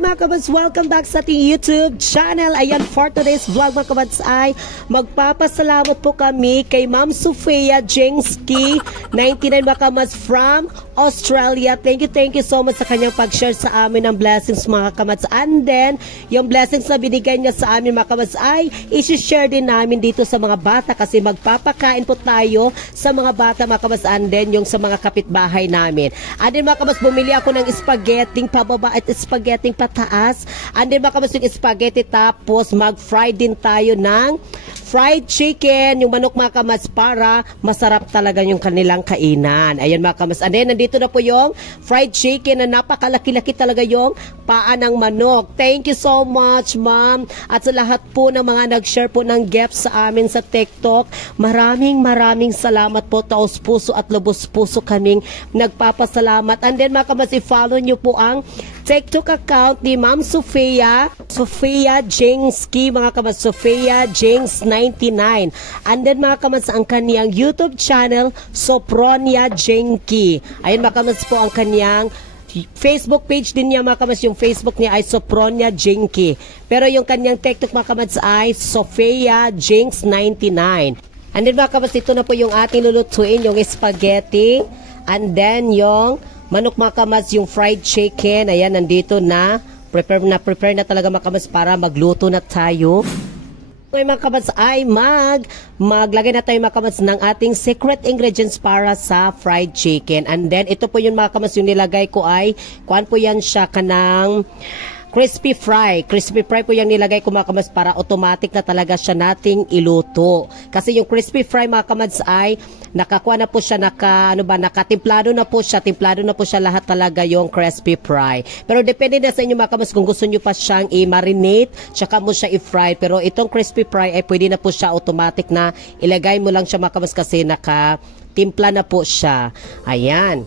Hi mga kabats, welcome back sa ating YouTube channel. Ayan, for today's vlog mga kabats ay magpapasalamat po kami kay Ma'am Sofia Jengski 99 mga kabats from Australia. Thank you so much sa kanyang pag-share sa amin ng blessings mga kabats. And then, yung blessings na binigay niya sa amin mga kabats ay isi-share din namin dito sa mga bata kasi magpapakain po tayo sa mga bata mga kabats, and then yung sa mga kapitbahay namin. And then mga kabats, bumili ako ng spaghetti pababa at spaghetti pataas. And then mga kabats, yung spaghetti tapos mag-fry din tayo ng fried chicken, yung manok mga kabats, para masarap talaga yung kanilang kainan. Ayan mga kabats. And then nandito na po yung fried chicken na napakalaki-laki talaga yung paa ng manok. Thank you so much ma'am. At sa lahat po ng mga nag-share po ng gifts sa amin sa TikTok, maraming salamat po. Taos puso at lubos puso kaming nagpapasalamat. And then mga kabats, i-follow nyo po ang TikTok account ni Ma'am Sofia Jengski mga kabats, Sofia Jengs 99. And then mga kabats, ang kaniyang YouTube channel, Sophronia Jengki. Ayun mga kabats po ang kaniyang Facebook page din niya mga kabats. Yung Facebook niya ay Sophronia Jengki. Pero yung kaniyang TikTok mga kabats ay Sofia Jengs 99. And then mga kabats, ito na po yung ating lulutuin, yung spaghetti. And then yung manok mga kabats, yung fried chicken. Ayan, nandito na. Prepare na talaga mga kabats para magluto na tayo. Ngayon mga kabats ay maglagay na tayo mga kabats ng ating secret ingredients para sa fried chicken. And then ito po yung mga kabats, yung nilagay ko ay kuan po yan siya kanang crispy fry. Crispy fry po yung nilagay ko mga kabats para automatic na talaga siya nating iluto. Kasi yung crispy fry mga kabats ay nakakuha na po siya, nakatimplado na po siya. Timplado na po siya lahat talaga yung crispy fry. Pero depende na sa inyo mga kabats kung gusto nyo pa siyang i-marinate, tsaka mo siya i-fry. Pero itong crispy fry ay pwede na po siya automatic na ilagay mo lang siya mga kabats kasi nakatimpla na po siya. Ayan.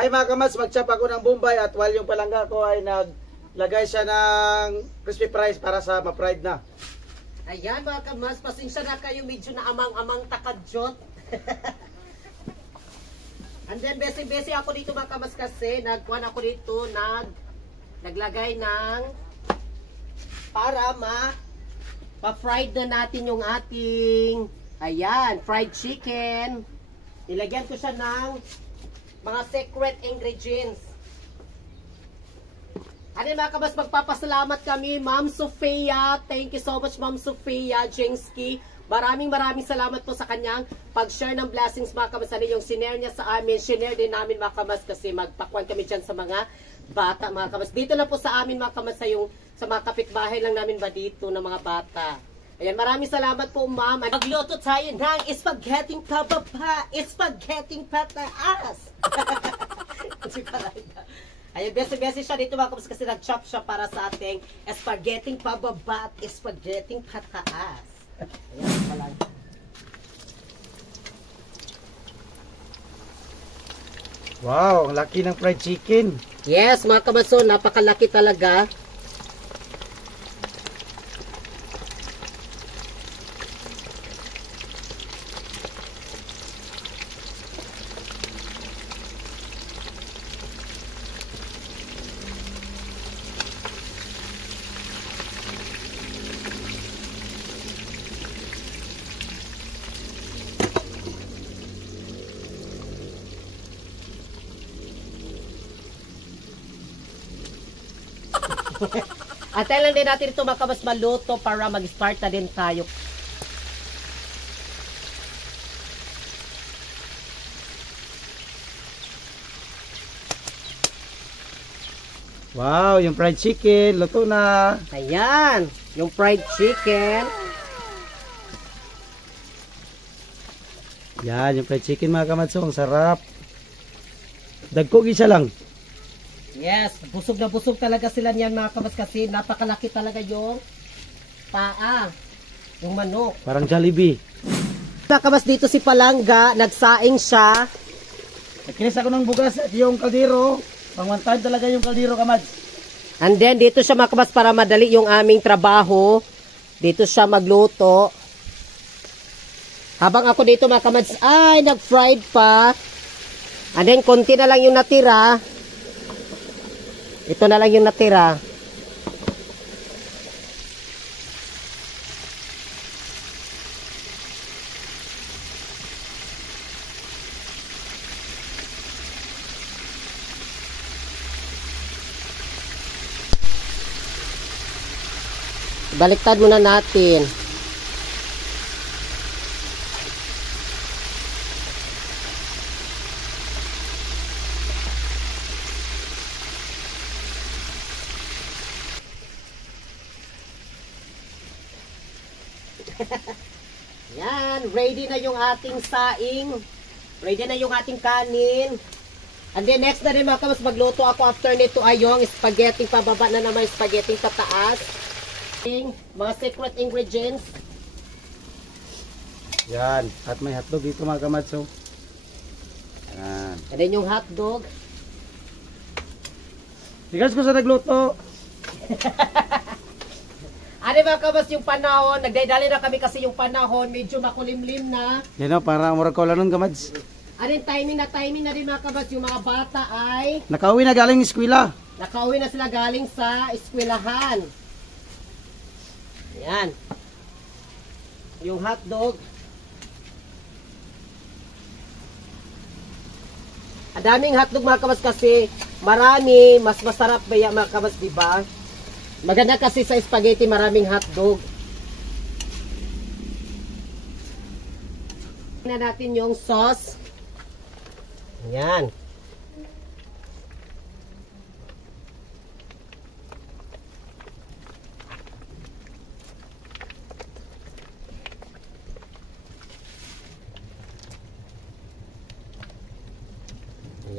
Hi mga kamats, mag-chop ako ng Bombay at while yung palangga ko ay naglagay siya ng crispy fries para sa ma-fried na. Ayan mga kamats, pasensya na kayo, medyo na amang takadyot. And then besi ako dito mga kamats kasi nagkuhan ako dito, naglagay ng para ma-fried na natin yung ating fried chicken. Nilagyan ko siya ng mga secret ingredients. Ano mga kabats, magpapasalamat kami Ma'am Sofia. Thank you so much Ma'am Sofia Jengski. Maraming salamat po sa kanyang pag-share ng blessings mga kabats. Ano yung sinare niya sa amin, sinare din namin mga kabats kasi magpakuan kami dyan sa mga bata mga kabats. Dito na po sa amin mga kabats, sa mga kapitbahay lang namin ba dito ng mga bata. Ayan, maraming salamat po ma'am. Magluto tayo ng spaghetti pababa, spaghetti pataas. Ayan, besi siya dito mga kabats kasi nag-chop siya para sa ating spaghetti pababa at spaghetti pataas. Ayan, pala. Wow, ang laki ng fried chicken. Yes, mga kabats, so napakalaki talaga. Antayin lang din natin ito mga kabats maluto para mag-start na din tayo. Wow, yung fried chicken, luto na. Ayan, yung fried chicken. Yan, yung fried chicken mga kamatso, ang sarap. Dagko isa lang. Yes, busog na busog talaga sila niyan mga kamas kasi napakalaki talaga yung paa, yung manok. Parang Jollibee. Mga kamas dito si Palangga, nagsaing siya. Nakinis ako ng bugas at yung kaldero. Pang one time talaga yung kaldero kamad. And then dito siya mga kamas para madali yung aming trabaho. Dito siya magluto. Habang ako dito mga kamas ay nag-fried pa. And then konti na lang yung natira. Ito na lang yung natira. Baliktad muna natin. Yan, ready na yung ating saing. Ready na yung ating kanin. And then next na rin mga kamas, magluto ako after nito ay yung spaghetti pababa na naman, spaghetti pataas. Mga secret ingredients. Yan, at may hotdog dito mga kamatso. Yan. And then yung hotdog. Tigas ko sa nagluto. Ano mga kamas yung panahon, nagdaydali na kami kasi yung panahon, medyo makulimlim na. Yan o, para murag ko lang kamads. Ano timing na rin mga kamas, yung mga bata ay Nakauwi na galing eskwela. nakauwi na sila galing sa eskwelahan. Yan. Yung hotdog. Ang daming hotdog mga kamas kasi marami, mas masarap ba yan mga kamas, diba? Maganda kasi sa spaghetti maraming hotdog. Na natin yung sauce. Yan.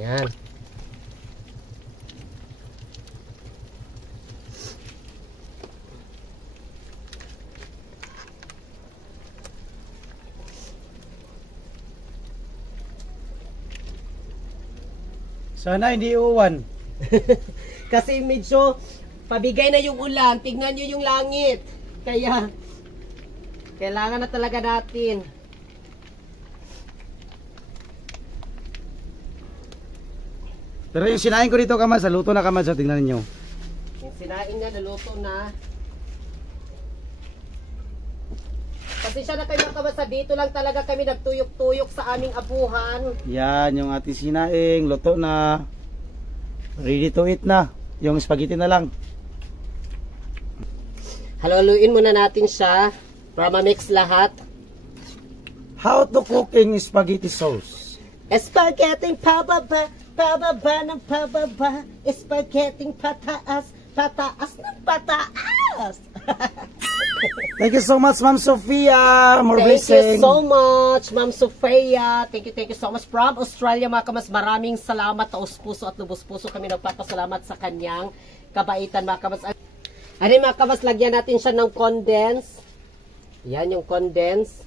Yan. Sana hindi uwan. Kasi medyo pabigay na yung ulan. Tignan nyo yung langit. Kaya kailangan na talaga natin. Pero yung sinain ko dito kamas, luto na kamas, so tingnan niyo. Yung sinain na, naluto na. Kasi siya na kayo makabasa, dito lang talaga kami nagtuyok-tuyok sa aming abuhan. Yan, yung ating sinaing, luto na. Ready to eat na. Yung spaghetti na lang. Haluin muna natin siya para ma-mix lahat. How to cooking spaghetti sauce? Spaghetti pababa, pababa ng pababa. Spaghetti pataas, pataas ng pataas. Thank you so much, Ma'am Sophia. More Thank blessing. you so much, Ma'am Sophia. Thank you so much. From Australia, mga kamas, maraming salamat. Taos puso at lubos puso kami nagpapasalamat sa kanyang kabaitan, mga kamas. Ano mga kamas, lagyan natin siya ng condense. Yan yung condense.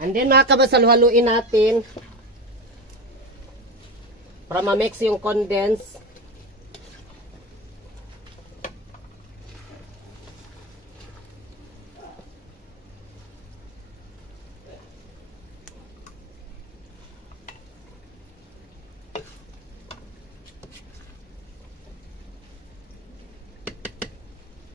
And then mga kabas, haluin natin para ma-mix yung condense.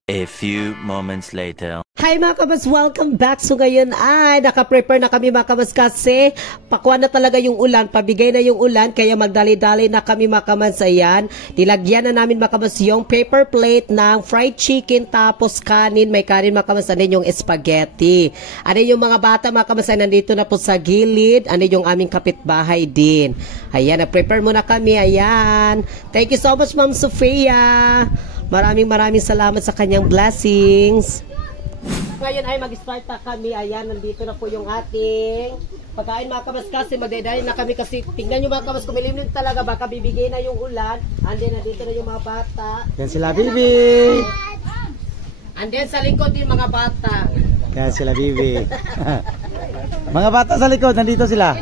A few moments later. Hi mga kabas, welcome back. So ngayon ay naka-prepare na kami mga kabas kasi pakuha na talaga yung ulan, pabigay na yung ulan kaya magdali-dali na kami mga kabas. Ayan, nilagyan na namin mga kabas yung paper plate ng fried chicken tapos kanin, may kanin mga kabas, ano yung spaghetti. Ano yung mga bata mga kabas ay nandito na po sa gilid, ano yung aming kapitbahay din. Ayan, nag-prepare muna kami. Ayan, thank you so much Ma'am Sofia. Maraming salamat sa kanyang blessings. Ngayon ay mag-start na kami. Ayan, nandito na po yung ating pagkain mga kabas kasi magdadali na kami kasi tingnan nyo mga kabas, kumilimlim talaga baka bibigay na yung ulan. And then nandito na yung mga bata. Yan sila Bibi. And then sa likod din mga bata. Yan sila Bibi. Mga bata sa likod, nandito sila.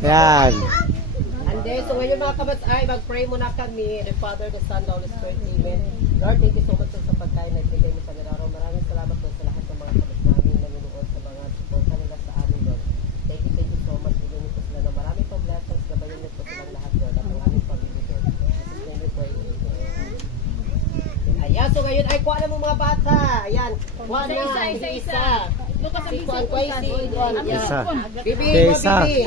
Yan. And then, so ngayon mga kabas ay mag-pray muna kami. The Father, the Son, the Holy Spirit, Amen. Lord, thank you so much sa pagkain na ibigay mo sa araw. Maraming salamat po sa lahat ng mga kabas namin nanonood sa mga suporta nila sa amin, Lord. Thank you so much. Bigyan niyo po sila ng maraming pang blessings. Gabayin niyo po silang lahat, Lord. At ang aming pag-ibig, Lord. Jesus name we pray. Ayan, so ngayon ay kuha na mo mga bata. Ayan, kuha na. Isa. Si Kuan Kway, si Kuan. Isa. Bibi, Isa. Bibi.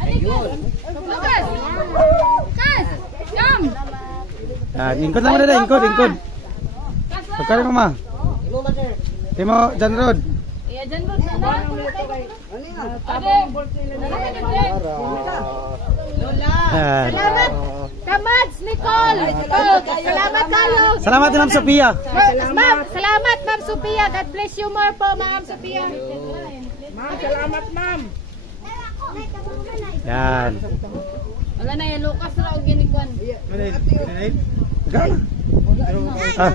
Ayun. Kas! Kas! Come! Yan, ingkod lang muna na, ingkod. Pagkali mo ma. Imo, mother. Timo, John Rod. Iya, dyan ba? Lola. Yan. Salamat! Kamads, Nicole! Salamat kayo! Salamat din Ma'am Sophia. Ma'am, salamat Ma'am Sophia. God bless you more po, Ma'am Sophia. Ma'am, salamat Ma'am. Yan. Wala na yan, Lucas na o ginikuan. Gan. Ah.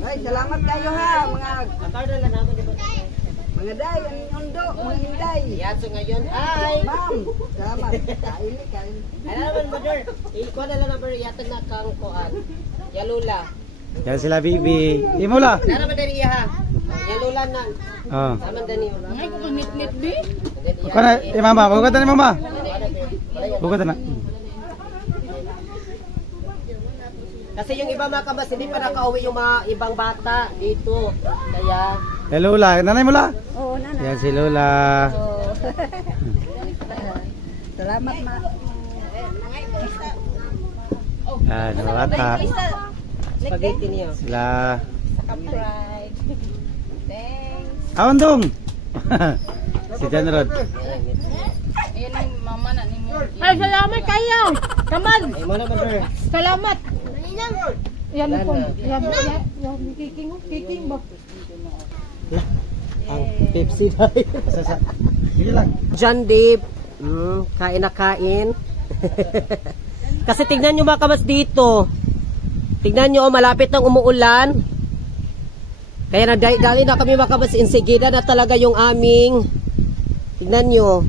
Ay, salamat kayo ha, mga day, ang undo, mga hinday. Ayan, so ngayon ay... Ma'am, salamat. Kain. Ano naman, mother? Ikuha na lang number yatag na kang kuan. Ya Lola. Yan sila Bibi. Imula. Ano naman dari iya ha? Ya Lola na. Oh. Saman dani. Ngay ko kanit-nit di. Kana, mama, bugatan ni mama. Bugatan na. Kasi yung iba mga kabas, hindi pa nakauwi yung mga ibang bata dito. Kaya... Eh Lola, nanay mo la? Oo, nanay. Yan si Lola. Salamat, ma. Yan, mga bata. Spaghetti niya. Sila. Pride. Thanks. Awandong. Si John Rod. Ayan ang mama na ni mo. Ay, salamat kayo! Kamad! Ay mo na, mother. Salamat! Yan po. Yan. Kiking ba? Ang Pepsi dahil. Sige lang. John Dave, kain na kain. Kasi tignan nyo mga kabas dito. Tignan nyo, malapit nang umuulan. Kaya dali na kami mga kabas, insigida na talaga yung aming, tignan nyo.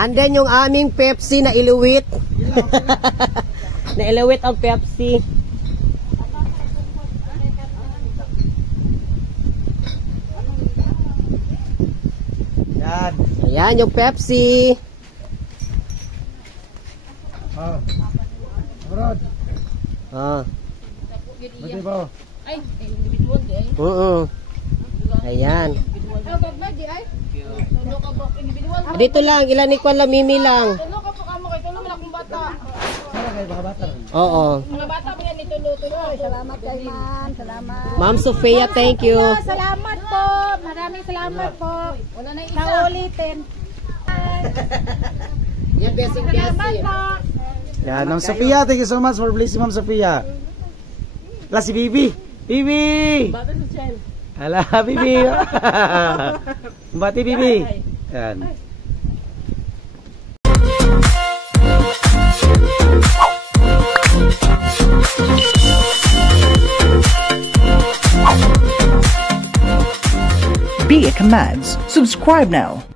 And then yung aming Pepsi na iluwit. Na iluwit ang Pepsi. Yan. Ayan yung Pepsi. Oh. Rod. Ah. Buti po. Ay, individual di ay. Ayan. Ano ba di ay? Tulo ka po, individual. Dito lang, ilan ni Kwan lang, Mimi lang. Tulo ka po kamo kay tulo man akong bata. Oo. Mga bata mo yan ni tulo. Salamat kay ma'am, salamat. Ma'am Sofia, thank you. Salamat po. Maraming salamat po. Wala na isa. Sa ulitin. Yan, blessing Salamat po. Yan, Ma'am Sophia. Thank you so much for blessing Ma'am Sophia. Ala si Bibi. Bibi! Ala, Bibi. Bati, Bibi. Yan. Be a Commands. Subscribe now.